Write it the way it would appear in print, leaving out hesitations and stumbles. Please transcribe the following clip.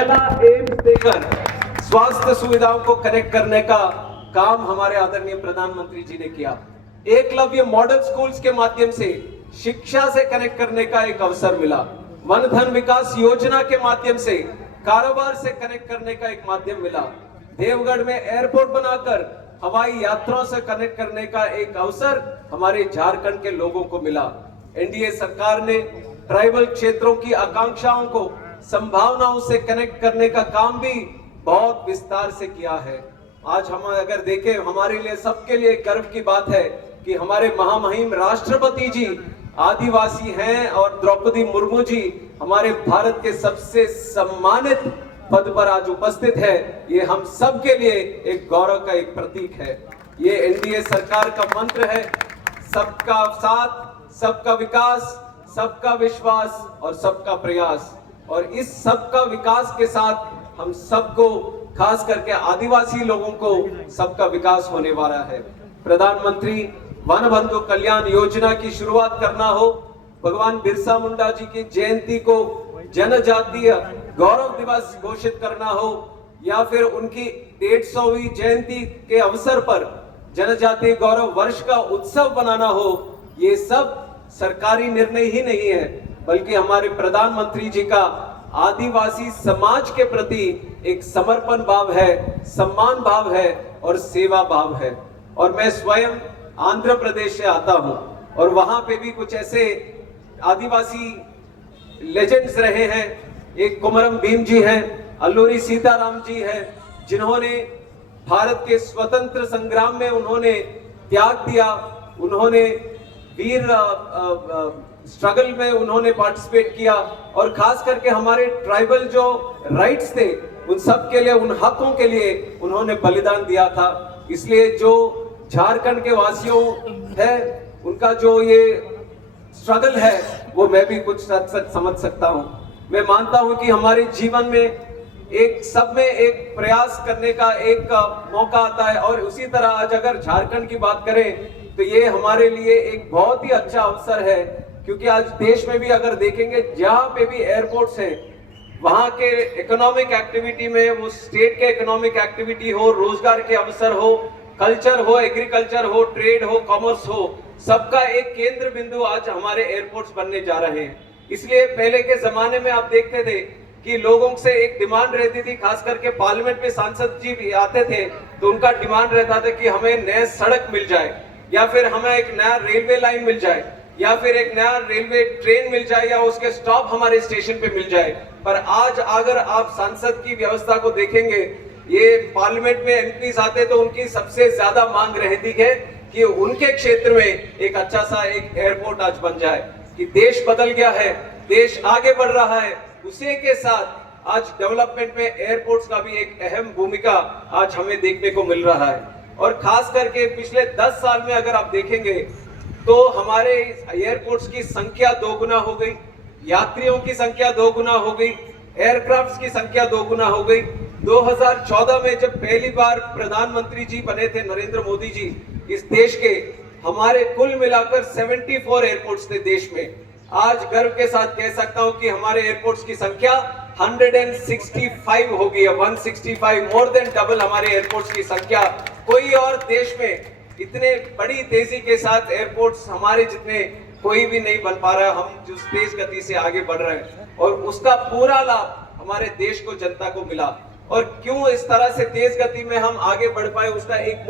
पहला एम्स देकर स्वास्थ्य सुविधाओं को कनेक्ट करने का काम हमारे आदरणीय प्रधानमंत्री जी ने किया। एकलव्य मॉडल स्कूल्स के माध्यम से शिक्षा से कनेक्ट करने का एक अवसर मिला। वन धन विकास योजना के माध्यम से कारोबार से कनेक्ट करने का एक माध्यम मिला। देवगढ़ में एयरपोर्ट बनाकर हवाई यात्राओं से कनेक्ट करने का एक अवसर हमारे झारखंड के लोगों को मिला। एनडीए सरकार ने ट्राइबल क्षेत्रों की आकांक्षाओं को संभावनाओं से कनेक्ट करने का काम भी बहुत विस्तार से किया है। आज हम अगर देखें, हमारे लिए सबके लिए गर्व की बात है कि हमारे महामहिम राष्ट्रपति जी आदिवासी हैं और द्रौपदी मुर्मू जी हमारे भारत के सबसे सम्मानित पद पर आज उपस्थित है। ये हम सब के लिए एक गौरव का एक प्रतीक है। ये एनडीए सरकार का मंत्र है, सबका साथ, सबका विकास, सबका विश्वास और सबका प्रयास। और इस सबका विकास के साथ हम सबको, खास करके आदिवासी लोगों को, सबका विकास होने वाला है। प्रधानमंत्री वन बंधु कल्याण योजना की शुरुआत करना हो, भगवान बिरसा मुंडा जी की जयंती को जनजातीय गौरव दिवस घोषित करना हो, या फिर उनकी 150वीं जयंती के अवसर पर जनजातीय गौरव वर्ष का उत्सव बनाना हो, ये सब सरकारी निर्णय ही नहीं है, बल्कि हमारे प्रधानमंत्री जी का आदिवासी समाज के प्रति एक समर्पण भाव है, सम्मान भाव है और सेवा भाव है। और मैं स्वयं आंध्र प्रदेश से आता हूं और वहां पे भी कुछ ऐसे आदिवासी लेजेंड्स रहे हैं। एक कुमरम भीम जी हैं, अल्लूरी सीताराम जी हैं, जिन्होंने भारत के स्वतंत्र संग्राम में उन्होंने त्याग दिया, उन्होंने वीर स्ट्रगल में उन्होंने पार्टिसिपेट किया और खास करके हमारे ट्राइबल जो राइट्स थे उन सब के लिए, उन हकों के लिए उन्होंने बलिदान दिया था। इसलिए जो झारखंड के वासियों है उनका जो ये स्ट्रगल है वो मैं भी कुछ हद तक समझ सकता हूं। मैं मानता हूं कि हमारे जीवन में एक सब में एक प्रयास करने का एक मौका आता है और उसी तरह आज अगर झारखंड की बात करें तो ये हमारे लिए एक बहुत ही अच्छा अवसर है, क्योंकि आज देश में भी अगर देखेंगे जहां पे भी एयरपोर्ट्स हैं वहां के इकोनॉमिक एक्टिविटी में, वो स्टेट के इकोनॉमिक एक्टिविटी हो, रोजगार के अवसर हो, कल्चर हो, एग्रीकल्चर हो, ट्रेड हो, कॉमर्स हो, सबका एक केंद्र बिंदु आज हमारे एयरपोर्ट्स बनने जा रहे हैं। इसलिए पहले के जमाने में आप देखते थे कि लोगों से एक डिमांड रहती थी, खास करके पार्लियामेंट में सांसद जी भी आते थे तो उनका डिमांड रहता था कि हमें नया सड़क मिल जाए, या फिर हमें एक नया रेलवे लाइन मिल जाए, या फिर एक नया रेलवे ट्रेन मिल जाए, या उसके स्टॉप हमारे स्टेशन पे मिल जाए। पर आज अगर आप सांसद की व्यवस्था को देखेंगे, ये पार्लियामेंट में एमपीज आते तो उनकी सबसे ज्यादा मांग रहती है कि उनके क्षेत्र में एक अच्छा सा एक एयरपोर्ट आज बन जाए। कि देश बदल गया है, देश आगे बढ़ रहा है, उसी के साथ आज डेवलपमेंट में एयरपोर्ट्स का भी एक अहम भूमिका आज हमें देखने को मिल रहा है। और खास करके पिछले 10 साल में अगर आप देखेंगे तो हमारे एयरपोर्ट्स की संख्या 2 गुना हो गई, यात्रियों की संख्या 2 गुना हो गई, एयरक्राफ्ट्स की संख्या 2 गुना हो गई। 2014 में जब पहली बार प्रधानमंत्री जी बने थे नरेंद्र मोदी जी इस देश के, हमारे कुल मिलाकर 74 एयरपोर्ट्स थे देश में। आज गर्व के साथ कह सकता हूं कि हमारे एयरपोर्ट्स की संख्या 165 हो गई है, 165, मोर देन डबल हमारे एयरपोर्ट्स की संख्या। कोई और देश में इतने बड़ी तेजी के साथ एयरपोर्ट्स हमारे जितने कोई भी नहीं बन पा रहा है। हम जिस तेज गति से आगे बढ़ रहे हैं और उसका पूरा लाभ हमारे देश को, जनता को मिला। और क्यों इस तरह से तेज गति में हम आगे बढ़ पाए, उसका एक मूल